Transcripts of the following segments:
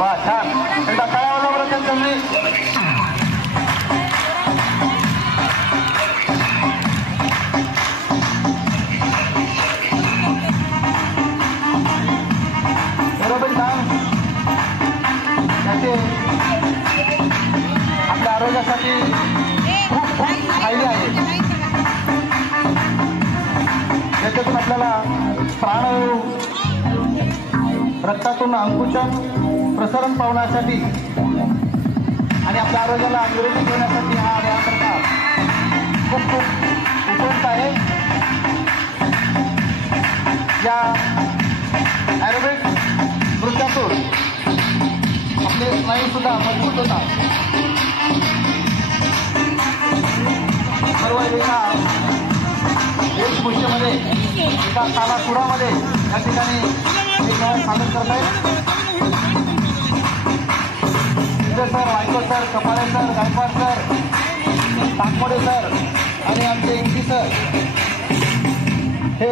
वा छान एकदा तळावला बरं त्यांनी बरोबर छान त्याचे आपल्या आरोग्यासाठी खूप खूप फायदे आहेत. त्याच्यातून आपल्याला प्राणवायू रक्तातून अंकुचन प्रसरण पावण्यासाठी आणि आपल्या आरोग्याला निरोगी ठेवण्यासाठी हा व्यायाम प्रकार खूप खूप उपयुक्त आहे. या ॲरोबिक नृत्यातून आपले स्नायूसुद्धा मजबूत होतात. सर्व एका वेशभूषेमध्ये एका तालासुरामध्ये या ठिकाणी सादर करत आहेत. Sir, Waikar sir, Kapale sir, Gaikwad sir, Takmode sir आणि आमचे इंग्लिश सर हे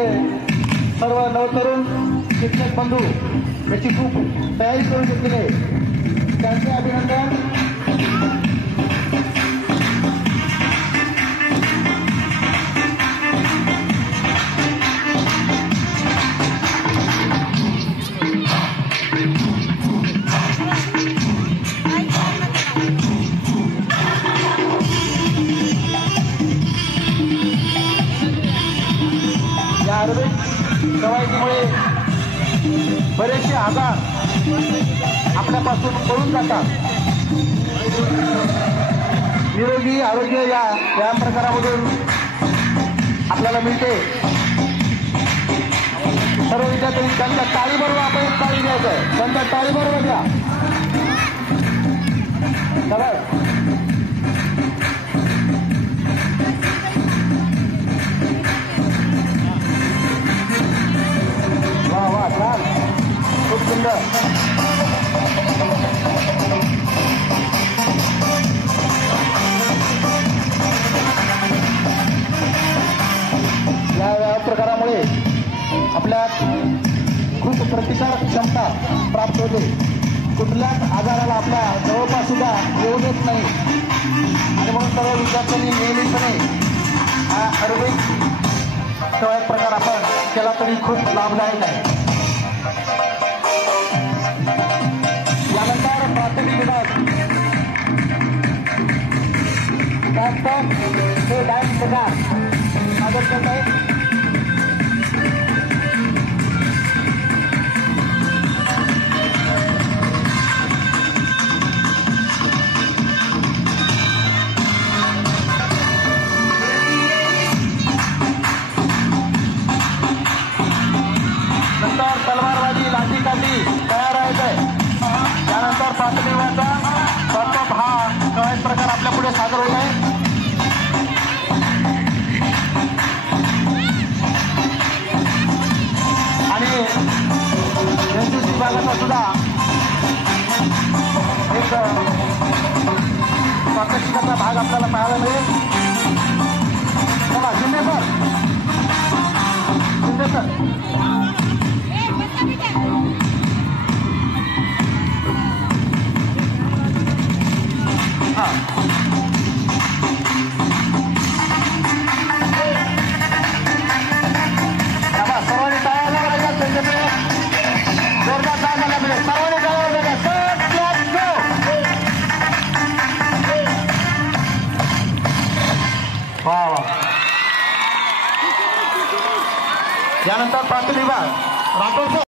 सर्व नवतरुण शिक्षक बंधू याची खूप तयारी करून घेतलेली आहे. त्यांचे अभिनंदन. कवायतीमुळे बरेचसे आजार आपल्यापासून पळून जातात. निरोगी आरोग्य या व्यायाम प्रकारामधून आपल्याला मिळते. सर्व विद्यार्थ्यांनी त्यांच्या टाळीबरोबर आपण टाळी घ्यायचं आहे. त्यांच्या टाळीबरोबर घ्या. चला खूप सुंदर. या व्यायाम प्रकारामुळे आपल्यात खूप प्रतिकार क्षमता प्राप्त होते. कुठल्याच आजाराला आपल्या जवळपास सुद्धा येऊ देत नाही आणि म्हणून सर्व विद्यार्थ्यांनी नियमितपणे हा ॲरोबिक व्यायाम प्रकार आपण केला तरी खूप लाभदायक आहे. यानंतर प्राथमिक विभाग हे डान्स प्रकार सादर करत आहेत. नंतर तलवारबाजी, लाठीकाठी तयार आहे. त्यानंतर प्राथमिक प्रथम हा कवायत प्रकार आपल्या पुढे सादर होत आहे. आणि एनसीसी विभागाचा सुद्धा एक प्रात्यक्षिकाचा भाग आपल्याला पाहायला मिळेल. चला शिंदे सर, शिंदे सर. सर्वांनी टाळायला पाहिजे. जोरदार टाळायला पाहिजे. सर्वांनी टाळायला पाहिजे. वा वा. यानंतर प्राथमिक विभाग राठोड.